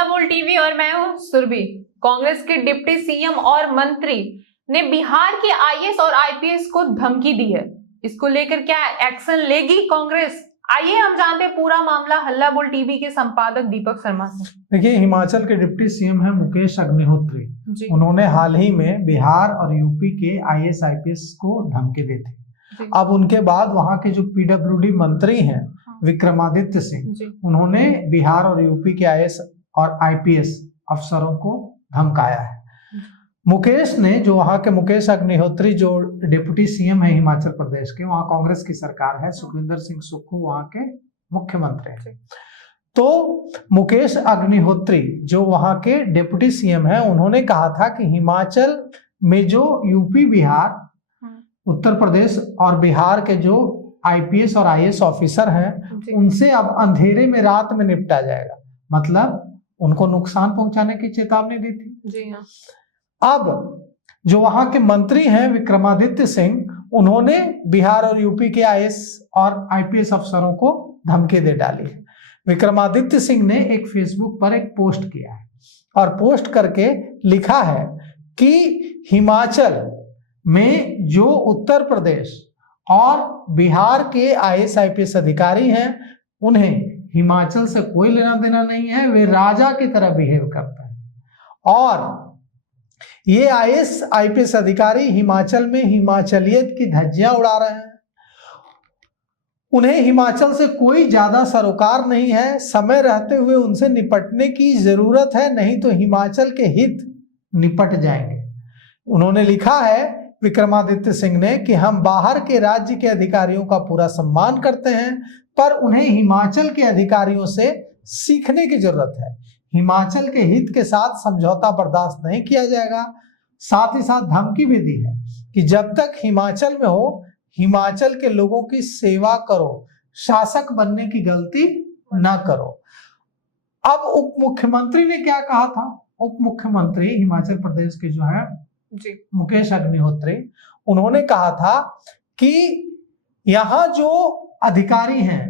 हल्ला बोल टीवी और मैं हूं सुरभि। कांग्रेस के डिप्टी सीएम और मंत्री ने बिहार के आईएएस और आईपीएस को धमकी दी है। इसको लेकर क्या एक्शन लेगी कांग्रेस? आइए हम जानते हैं पूरा मामला हल्ला बोल टीवी के संपादक दीपक शर्मा से। देखिए, हिमाचल के डिप्टी सीएम है मुकेश अग्निहोत्री। उन्होंने हाल ही में बिहार और यूपी के आईएएस आईपीएस को धमकी दी थी। अब उनके बाद वहां के जो पीडब्ल्यूडी मंत्री हैं विक्रमादित्य सिंह, उन्होंने बिहार और यूपी के आईएएस और आईपीएस अफसरों को धमकाया है। मुकेश ने, जो वहां के मुकेश अग्निहोत्री जो डिप्टी सीएम है हिमाचल प्रदेश के, वहां कांग्रेस की सरकार है, सुखविंदर सिंह सुक्खू वहां के मुख्यमंत्री हैं। तो मुकेश अग्निहोत्री जो वहां के डिप्टी सीएम है, उन्होंने कहा था कि हिमाचल में जो यूपी, बिहार, उत्तर प्रदेश और बिहार के जो आईपीएस और आईएएस ऑफिसर हैं, उनसे अब अंधेरे में रात में निपटा जाएगा। मतलब उनको नुकसान पहुंचाने की चेतावनी दी थी। जी हाँ। अब जो वहां के मंत्री हैं विक्रमादित्य सिंह, उन्होंने बिहार और यूपी के आईएएस और आईपीएस अफसरों को धमकी दे डाली है। विक्रमादित्य सिंह ने एक फेसबुक पर एक पोस्ट किया है और पोस्ट करके लिखा है कि हिमाचल में जो उत्तर प्रदेश और बिहार के आईएएस आईपीएस अधिकारी हैं, उन्हें हिमाचल से कोई लेना देना नहीं है। वे राजा की तरह बिहेव करते हैं और ये आईएएस आईपीएस अधिकारी हिमाचल में हिमाचलियत की धज्जियां उड़ा रहे हैं। उन्हें हिमाचल से कोई ज्यादा सरोकार नहीं है। समय रहते हुए उनसे निपटने की जरूरत है, नहीं तो हिमाचल के हित निपट जाएंगे। उन्होंने लिखा है विक्रमादित्य सिंह ने कि हम बाहर के राज्य के अधिकारियों का पूरा सम्मान करते हैं, पर उन्हें हिमाचल के अधिकारियों से सीखने की जरूरत है। हिमाचल के हित के साथ समझौता बर्दाश्त नहीं किया जाएगा। साथ ही साथ धमकी भी दी है कि जब तक हिमाचल में हो, हिमाचल के लोगों की सेवा करो, शासक बनने की गलती ना करो। अब उप मुख्यमंत्री ने क्या कहा था? उप मुख्यमंत्री हिमाचल प्रदेश के जो है मुकेश अग्निहोत्री, उन्होंने कहा था कि यहाँ जो अधिकारी हैं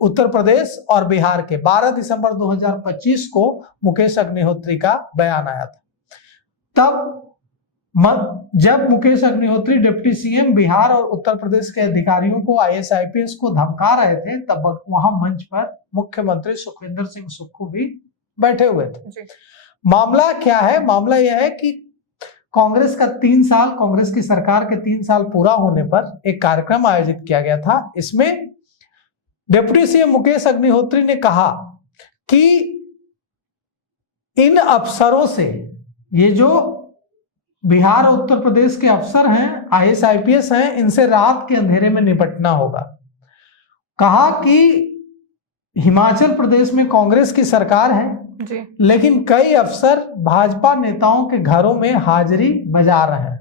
उत्तर प्रदेश और बिहार के, 12 दिसंबर 2025 को मुकेश अग्निहोत्री का बयान आया था। तब जब मुकेश अग्निहोत्री डिप्टी सीएम बिहार और उत्तर प्रदेश के अधिकारियों को, आईएएस आईपीएस को धमका रहे थे, तब वहां मंच पर मुख्यमंत्री सुखविंदर सिंह सुक्खू भी बैठे हुए थे। मामला क्या है? मामला यह है कि कांग्रेस का 3 साल, कांग्रेस की सरकार के 3 साल पूरा होने पर एक कार्यक्रम आयोजित किया गया था। इसमें डिप्टी सीएम मुकेश अग्निहोत्री ने कहा कि इन अफसरों से, ये जो बिहार और उत्तर प्रदेश के अफसर हैं, आईएएस आईपीएस हैं, इनसे रात के अंधेरे में निपटना होगा। कहा कि हिमाचल प्रदेश में कांग्रेस की सरकार है जी, लेकिन कई अफसर भाजपा नेताओं के घरों में हाजिरी बजा रहे हैं।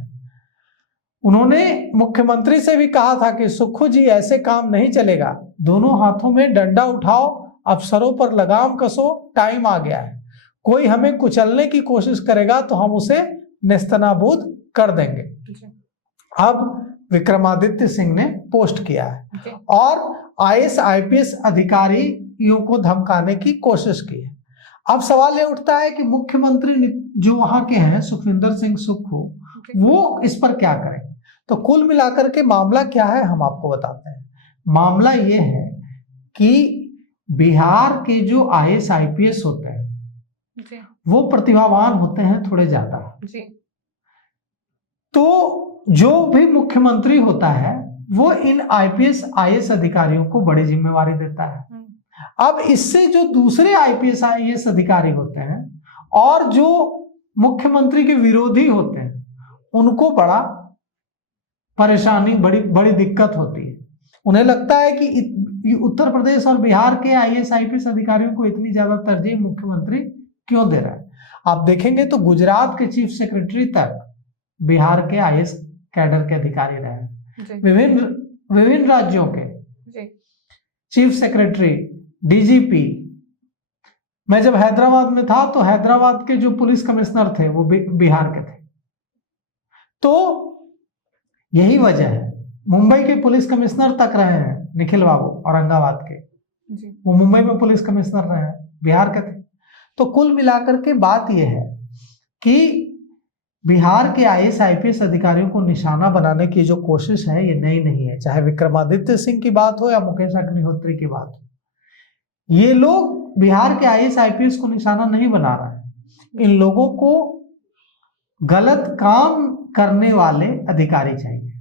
उन्होंने मुख्यमंत्री से भी कहा था कि सुक्खू जी, ऐसे काम नहीं चलेगा, दोनों हाथों में डंडा उठाओ, अफसरों पर लगाम कसो, टाइम आ गया है। कोई हमें कुचलने की कोशिश करेगा तो हम उसे नेस्तनाबूद कर देंगे। अब विक्रमादित्य सिंह ने पोस्ट किया है और आईएएस आईपीएस अधिकारियों को धमकाने की कोशिश की है। अब सवाल ये उठता है कि मुख्यमंत्री जो वहां के हैं सुखविंदर सिंह सुक्खू, वो इस पर क्या करेंगे? तो कुल मिलाकर के मामला क्या है हम आपको बताते हैं। मामला ये है कि बिहार के जो आईएएस आईपीएस होते हैं वो प्रतिभावान होते हैं थोड़े ज्यादा जी। तो जो भी मुख्यमंत्री होता है वो इन आईपीएस आईएएस अधिकारियों को बड़ी जिम्मेवारी देता है। अब इससे जो दूसरे आईपीएस आईएएस अधिकारी होते हैं और जो मुख्यमंत्री के विरोधी होते हैं, उनको बड़ा परेशानी, बड़ी दिक्कत होती है। उन्हें लगता है कि उत्तर प्रदेश और बिहार के आईएएस आईपीएस अधिकारियों को इतनी ज्यादा तरजीह मुख्यमंत्री क्यों दे रहा है? आप देखेंगे तो गुजरात के चीफ सेक्रेटरी तक बिहार के आईएएस कैडर के अधिकारी रहे। विभिन्न राज्यों के चीफ सेक्रेटरी, डीजीपी। मैं जब हैदराबाद में था तो हैदराबाद के जो पुलिस कमिश्नर थे वो बिहार के थे। तो यही वजह है, मुंबई के पुलिस कमिश्नर तक रहे हैं निखिल बाबू औरंगाबाद के, वो मुंबई में पुलिस कमिश्नर रहे हैं, बिहार के थे। तो कुल मिलाकर के बात यह है कि बिहार के आईएएस आईपीएस अधिकारियों को निशाना बनाने की जो कोशिश है ये नई नहीं है, चाहे विक्रमादित्य सिंह की बात हो या मुकेश अग्निहोत्री की बात हो। ये लोग बिहार के आईएएस आईपीएस को निशाना नहीं बना रहे हैं। इन लोगों को गलत काम करने वाले अधिकारी चाहिए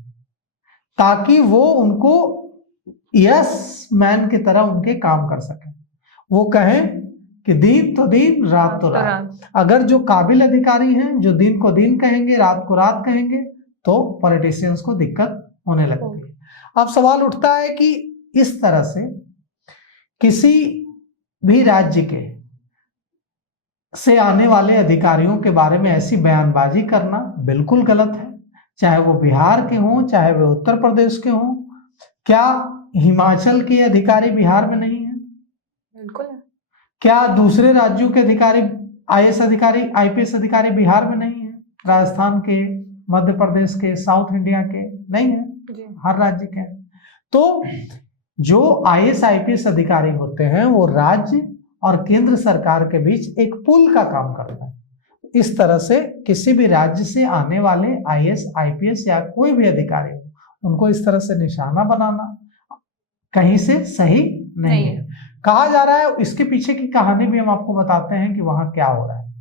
ताकि वो उनको यस मैन की तरह उनके काम कर सके। वो कहें कि दिन तो दिन रात तो रात। अगर जो काबिल अधिकारी हैं, जो दिन को दिन कहेंगे रात को रात कहेंगे, तो पॉलिटिशियंस को दिक्कत होने लगती है। अब सवाल उठता है कि इस तरह से किसी भी राज्य के से आने वाले अधिकारियों के बारे में ऐसी बयानबाजी करना बिल्कुल गलत है, चाहे वो बिहार के हों चाहे वो उत्तर प्रदेश के हों। क्या हिमाचल के अधिकारी बिहार में नहीं है? बिल्कुल। क्या दूसरे राज्यों के अधिकारी आईएएस अधिकारी आईपीएस अधिकारी बिहार में नहीं है? राजस्थान के, मध्य प्रदेश के, साउथ इंडिया के नहीं है, हर राज्य के। तो जो आईएएस आईपीएस अधिकारी होते हैं वो राज्य और केंद्र सरकार के बीच एक पुल का काम करता है। इस तरह से किसी भी राज्य से आने वाले आईएएस आईपीएस या कोई भी अधिकारी हो, उनको इस तरह से निशाना बनाना कहीं से सही नहीं है। कहा जा रहा है, इसके पीछे की कहानी भी हम आपको बताते हैं कि वहां क्या हो रहा है।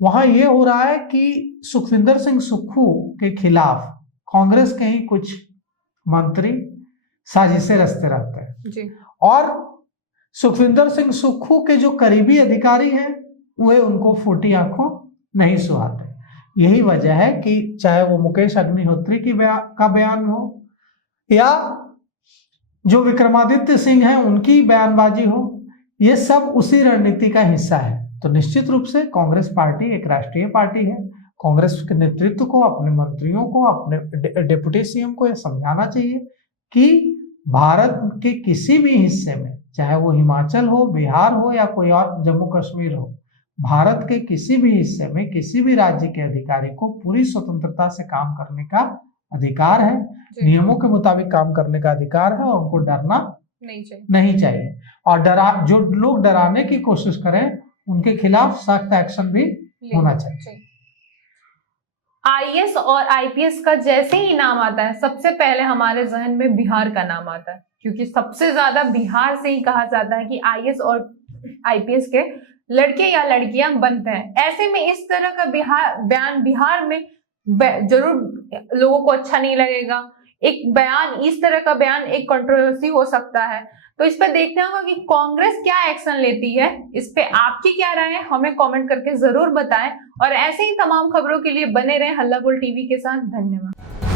वहां ये हो रहा है कि सुखविंदर सिंह सुक्खू के खिलाफ कांग्रेस के ही कुछ मंत्री साजिशें रचते रहते हैं जी। और सुखविंदर सिंह सुक्खू के जो करीबी अधिकारी हैं वे उनको फूटी आंखों नहीं सुहाते। यही वजह है कि चाहे वो मुकेश अग्निहोत्री का बयान हो या जो विक्रमादित्य सिंह हैं उनकी बयानबाजी हो, ये सब उसी रणनीति का हिस्सा है। तो निश्चित रूप से कांग्रेस पार्टी एक राष्ट्रीय पार्टी है। कांग्रेस के नेतृत्व को, अपने मंत्रियों को, अपने डिप्टी सीएम को यह समझाना चाहिए कि भारत के किसी भी हिस्से में, चाहे वो हिमाचल हो, बिहार हो या कोई और जम्मू कश्मीर हो, भारत के किसी भी हिस्से में किसी भी राज्य के अधिकारी को पूरी स्वतंत्रता से काम करने का अधिकार है, नियमों के मुताबिक काम करने का अधिकार है और उनको डरना नहीं चाहिए। और जो लोग डराने की कोशिश करें उनके खिलाफ सख्त एक्शन भी होना चाहिए। आईएएस और आईपीएस का जैसे ही नाम आता है सबसे पहले हमारे जहन में बिहार का नाम आता है, क्योंकि सबसे ज्यादा बिहार से ही कहा जाता है कि आईएएस और आईपीएस के लड़के या लड़कियां बनते हैं। ऐसे में इस तरह का बयान बिहार में जरूर लोगों को अच्छा नहीं लगेगा। एक बयान, इस तरह का बयान एक कंट्रोवर्सी हो सकता है। तो इस पर देखना होगा कि कांग्रेस क्या एक्शन लेती है। इस पे आपकी क्या राय है, हमें कमेंट करके जरूर बताएं और ऐसे ही तमाम खबरों के लिए बने रहें हल्ला बोल टीवी के साथ। धन्यवाद।